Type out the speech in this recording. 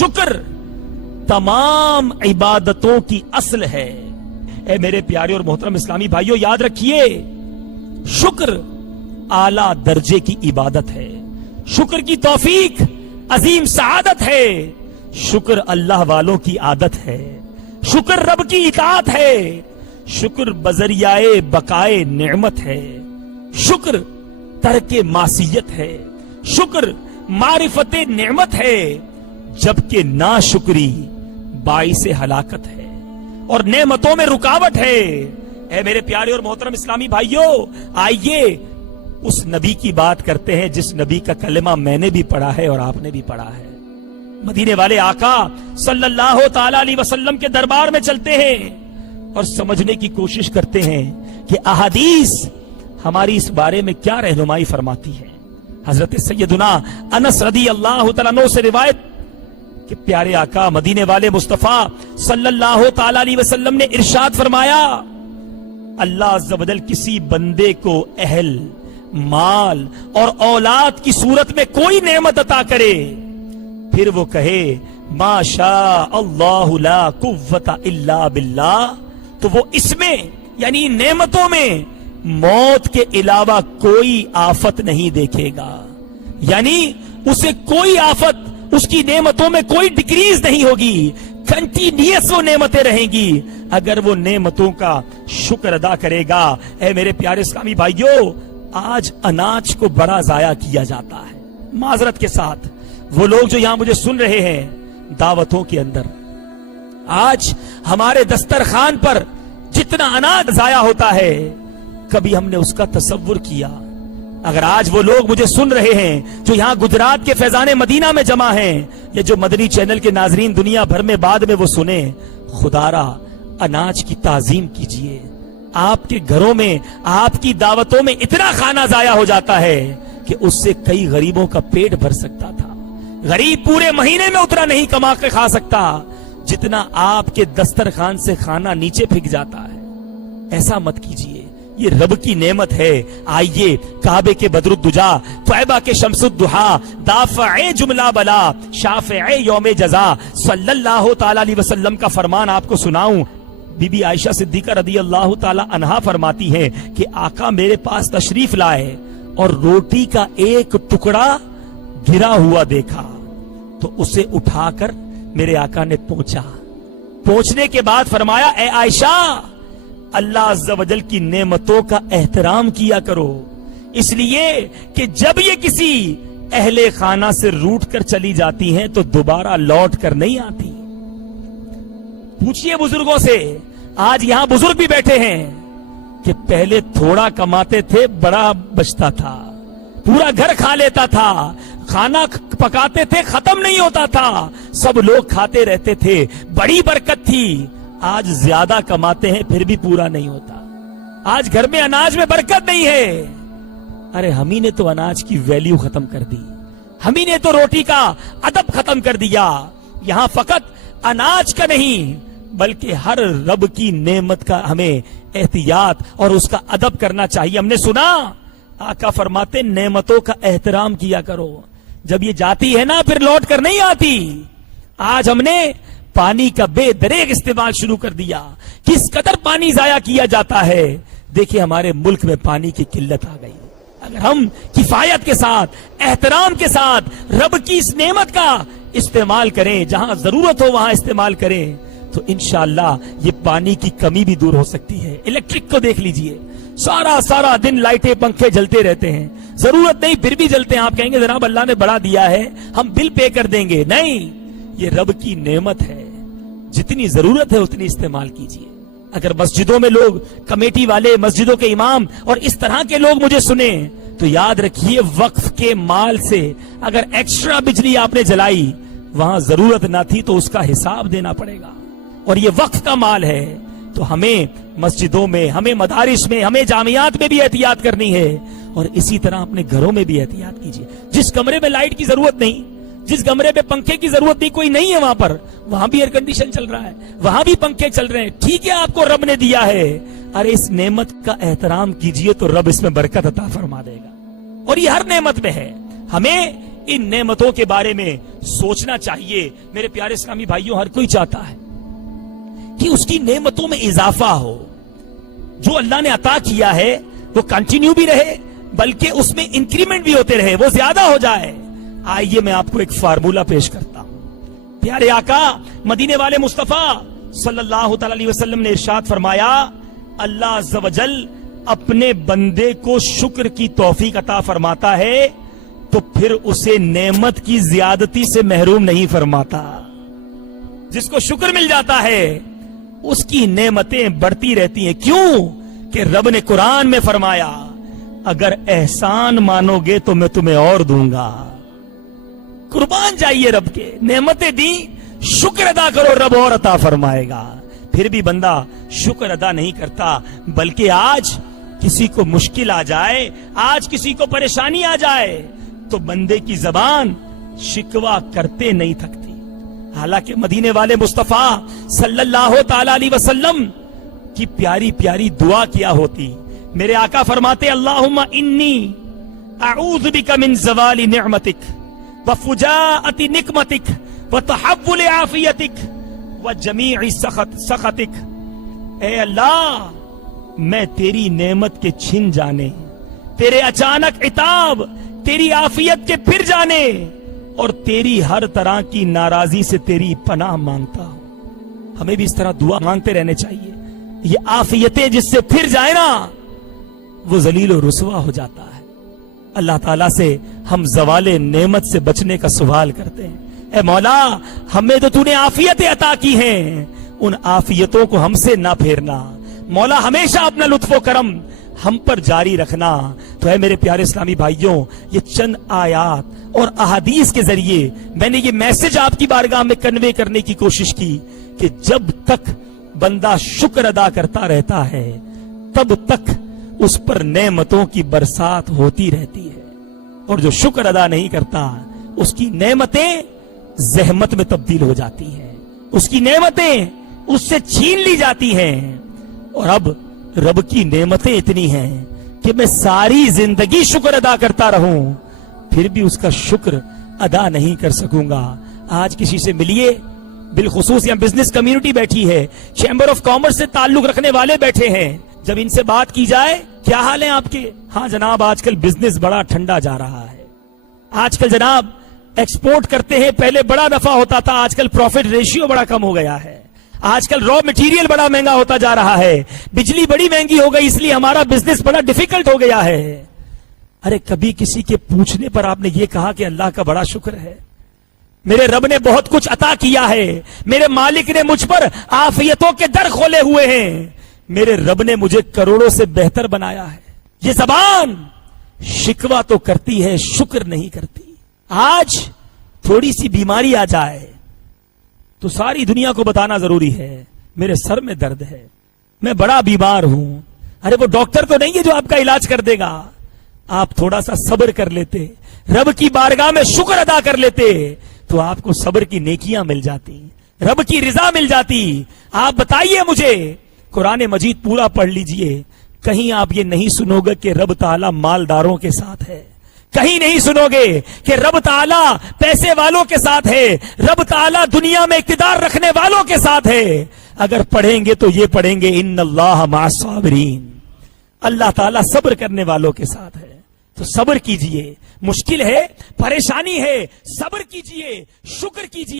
शुक्र तमाम इबादतों की असल है। ए मेरे प्यारे और मोहतरम इस्लामी भाइयों, याद रखिए, शुक्र आला दर्जे की इबादत है। शुक्र की तौफीक अजीम सआदत है। शुक्र अल्लाह वालों की आदत है। शुक्र रब की इताअत है। शुक्र बजरियाए बकाए नेमत है। शुक्र तरके मासियत है। शुक्र मारिफते नेमत है। जबकि नाशुक्री बाइसे हलाकत है और नेमतों में रुकावट है। ऐ मेरे प्यारे और मोहतरम इस्लामी भाइयों, आइए उस नबी की बात करते हैं जिस नबी का कलमा मैंने भी पढ़ा है और आपने भी पढ़ा है। मदीने वाले आका सल्लल्लाहु ताला अलैहि वसल्लम के दरबार में चलते हैं और समझने की कोशिश करते हैं कि अहादीस हमारी इस बारे में क्या रहनुमाई फरमाती है। हजरत सैयदुना अनस रदी अल्लाह तआला अन्हु से रिवायत कि प्यारे आका मदीने वाले मुस्तफा सल्लल्लाहु ताला अलैहि वसल्लम ने इरशाद फरमाया, अल्लाह अज़्ज़ व जल किसी बंदे को अहल, माल और औलाद की सूरत में कोई नेमत अता करे, फिर वो कहे माशा अल्लाहु ला कुव्वता इल्ला बिल्लाह, तो वो इसमें यानी नेमतों में मौत के अलावा कोई आफत नहीं देखेगा। यानी उसे कोई आफत, उसकी नेमतों में कोई डिक्रीज नहीं होगी, कंटिन्यूअस वो नेमतें रहेंगी अगर वो नेमतों का शुक्र अदा करेगा। ऐ मेरे प्यारे इस्लामी भाइयों, आज अनाज को बड़ा जाया किया जाता है। माजरत के साथ वो लोग जो यहां मुझे सुन रहे हैं दावतों के अंदर, आज हमारे दस्तरखान पर जितना अनाज जाया होता है, कभी हमने उसका तसव्वुर किया? अगर आज वो लोग मुझे सुन रहे हैं जो यहां गुजरात के फैजाने मदीना में जमा हैं, या जो मदनी चैनल के नाजरीन दुनिया भर में बाद में वो सुने, खुदारा अनाज की ताजीम कीजिए। आपके घरों में, आपकी दावतों में इतना खाना जाया हो जाता है कि उससे कई गरीबों का पेट भर सकता था। गरीब पूरे महीने में उतना नहीं कमा के खा सकता जितना आपके दस्तरखान से खाना नीचे फेंक जाता है। ऐसा मत कीजिए, ये रब की नेमत है। आइए काबे के बदरुद्दुजा, त्वैबा के शम्सुद्दुहा, दाफ़े जुमला बला, शाफ़े यौमे जज़ा सल्लल्लाहु ताला अलैहि वसल्लम का फरमान आपको सुनाऊं। बीबी आयशा सिद्दीका रदी अल्लाह ताला अन्हा फरमाती है कि आका मेरे पास तशरीफ लाए और रोटी का एक टुकड़ा गिरा हुआ देखा तो उसे उठाकर मेरे आका ने पहुंचा। पहुंचने के बाद फरमाया, ए आयशा, अल्लाह अज़्ज़ व जल की नेमतों का एहतराम किया करो, इसलिए कि जब ये किसी अहले खाना से रूठ कर चली जाती हैं तो दोबारा लौट कर नहीं आती। पूछिए बुजुर्गों से, आज यहां बुजुर्ग भी बैठे हैं कि पहले थोड़ा कमाते थे, बड़ा बचता था, पूरा घर खा लेता था, खाना पकाते थे खत्म नहीं होता था, सब लोग खाते रहते थे, बड़ी बरकत थी। आज ज्यादा कमाते हैं फिर भी पूरा नहीं होता। आज घर में अनाज में बरकत नहीं है। अरे हम ही ने तो अनाज की वैल्यू खत्म कर दी, हम ही ने तो रोटी का अदब खत्म कर दिया। यहां फकत अनाज का नहीं बल्कि हर रब की नेमत का हमें एहतियात और उसका अदब करना चाहिए। हमने सुना आका फरमाते नेमतों का एहतराम किया करो, जब ये जाती है ना फिर लौट कर नहीं आती। आज हमने पानी का बेदरेग इस्तेमाल शुरू कर दिया, किस कदर पानी जाया किया जाता है। देखिए हमारे मुल्क में पानी की किल्लत आ गई। अगर हम किफायत के साथ, एहतराम के साथ रब की इस नेमत का इस्तेमाल करें, जहां जरूरत हो वहां इस्तेमाल करें, तो इंशाअल्लाह ये पानी की कमी भी दूर हो सकती है। इलेक्ट्रिक को देख लीजिए, सारा दिन लाइटें पंखे जलते रहते हैं, जरूरत नहीं फिर भी जलते हैं। आप कहेंगे जनाब अल्लाह ने बढ़ा दिया है, हम बिल पे कर देंगे। नहीं, ये रब की नेमत है, जितनी जरूरत है उतनी इस्तेमाल कीजिए। अगर मस्जिदों में लोग, कमेटी वाले, मस्जिदों के इमाम और इस तरह के लोग मुझे सुने तो याद रखिए, वक्फ के माल से अगर एक्स्ट्रा बिजली आपने जलाई, वहां जरूरत ना थी तो उसका हिसाब देना पड़ेगा। और ये वक्फ का माल है, तो हमें मस्जिदों में, हमें मदारिस में, हमें जामियात में भी एहतियात करनी है। और इसी तरह अपने घरों में भी एहतियात कीजिए। जिस कमरे में लाइट की जरूरत नहीं, जिस कमरे में पंखे की जरूरत नहीं, कोई नहीं है वहां पर, वहां भी एयर कंडीशन चल रहा है, वहां भी पंखे चल रहे हैं। ठीक है, आपको रब ने दिया है, अरे इस नेमत का एहतराम कीजिए तो रब इसमें बरकत अता फरमा देगा। और ये हर नेमत में है। हमें इन नेमतों के बारे में سوچنا چاہیے میرے پیارے اسلامی بھائیوں، ہر کوئی چاہتا ہے کہ اس کی نعمتوں میں اضافہ ہو، جو اللہ نے عطا کیا ہے وہ کنٹینیو بھی رہے، بلکہ اس میں انکریمنٹ بھی ہوتے رہے، وہ زیادہ ہو جائے۔ آئیے میں آپ کو ایک فارمولہ پیش کرتا ہوں۔ پیارے آقا مدینے والے مصطفیٰ صلی اللہ تعالی علیہ وسلم نے ارشاد فرمایا، اللہ عز و جل اپنے بندے کو شکر کی توفیق عطا فرماتا ہے تو پھر اسے نعمت کی زیادتی سے محروم نہیں فرماتا۔ جس کو شکر مل جاتا ہے اس کی نعمتیں بڑھتی رہتی ہیں۔ کیوں کہ رب نے قرآن میں فرمایا، اگر احسان مانو گے تو میں تمہیں اور دوں گا۔ قربان جائیے رب کے، نعمتیں دی، شکر ادا کرو، رب اور عطا فرمائے گا۔ پھر بھی بندہ شکر ادا نہیں کرتا، بلکہ آج کسی کو مشکل آ جائے، آج کسی کو پریشانی آ جائے تو بندے کی زبان شکوہ کرتے نہیں تھکتی۔ حالانکہ مدینے والے مصطفیٰ صلی اللہ تعالی علیہ وسلم کی پیاری پیاری دعا کیا ہوتی۔ میرے آقا فرماتے، اللہم انی اعوذ بک من زوال نعمتک وفجاءۃ نقمتک وتحول عافیتک وجمیع سخطک۔ اے اللہ، میں تیری نعمت کے چھن جانے، تیرے اچانک عتاب، تیری عافیت کے پھر جانے اور تیری ہر طرح کی ناراضی سے تیری پناہ مانگتا ہوں۔ ہمیں بھی اس طرح دعا مانگتے رہنے چاہیے۔ یہ عافیتیں جس سے پھر جائے نا وہ ذلیل و رسوا ہو جاتا ہے۔ اللہ تعالیٰ سے ہم زوال نعمت سے بچنے کا سوال کرتے ہیں۔ اے مولا، ہمیں تو تو نے عافیتیں عطا کی ہیں، ان عافیتوں کو ہم سے نہ پھیرنا۔ مولا ہمیشہ اپنا لطف و کرم ہم پر جاری رکھنا۔ تو اے میرے پیارے اسلامی بھائیوں، یہ چند آیات اور احادیث کے ذریعے میں نے یہ میسج آپ کی بارگاہ میں کنوے کرنے کی کوشش کی کہ جب تک بندہ شکر ادا کرتا رہتا ہے تب تک اس پر نعمتوں کی برسات ہوتی رہتی ہے، اور جو شکر ادا نہیں کرتا اس کی نعمتیں زحمت میں تبدیل ہو جاتی ہیں، اس کی نعمتیں اس سے چھین لی جاتی ہیں۔ اور اب رب کی نعمتیں اتنی ہیں کہ میں ساری زندگی شکر ادا کرتا رہوں پھر بھی اس کا شکر ادا نہیں کر سکوں گا۔ آج کسی سے ملیے، بالخصوص یہاں بزنس کمیونٹی بیٹھی ہے، چیمبر آف کامرس سے تعلق رکھنے والے بیٹھے ہیں، جب ان سے بات کی جائے کیا حال ہے آپ کے؟ ہاں جناب، آج کل بزنس بڑا ٹھنڈا جا رہا ہے، آج کل جناب ایکسپورٹ کرتے ہیں، پہلے بڑا نفع ہوتا تھا، آج کل پروفٹ ریشیو بڑا کم ہو گیا ہے، آج کل را مٹیریل بڑا مہنگا ہوتا جا رہا ہے، بجلی بڑی مہنگی ہو گئی، اس لیے ہمارا بزنس بڑا ڈیفیکلٹ ہو گیا ہے۔ ارے کبھی کسی کے پوچھنے پر آپ نے یہ کہا کہ اللہ کا بڑا شکر ہے، میرے رب نے بہت کچھ عطا کیا ہے، میرے مالک نے مجھ پر عافیتوں کے در کھولے ہوئے ہیں، میرے رب نے مجھے کروڑوں سے بہتر بنایا ہے۔ یہ زبان شکوہ تو کرتی ہے، شکر نہیں کرتی۔ آج تھوڑی سی بیماری آ جائے تو ساری دنیا کو بتانا ضروری ہے، میرے سر میں درد ہے، میں بڑا بیمار ہوں۔ ارے وہ ڈاکٹر تو نہیں ہے جو آپ کا علاج کر دے گا، آپ تھوڑا سا صبر کر لیتے، رب کی بارگاہ میں شکر ادا کر لیتے تو آپ کو صبر کی نیکیاں مل جاتی، رب کی رضا مل جاتی۔ آپ بتائیے مجھے، قرآن مجید پورا پڑھ لیجئے، کہیں آپ یہ نہیں سنو گے کہ رب تعالیٰ مالداروں کے ساتھ ہے، کہیں نہیں سنو گے کہ رب تعالیٰ پیسے والوں کے ساتھ ہے، رب تعالیٰ دنیا میں اقتدار رکھنے والوں کے ساتھ ہے۔ اگر پڑھیں گے تو یہ پڑھیں گے، ان اللہ مع الصابرین، اللہ تعالیٰ صبر کرنے والوں کے ساتھ ہے۔ تو صبر کیجئے، مشکل ہے، پریشانی ہے، صبر کیجئے، شکر کیجئے۔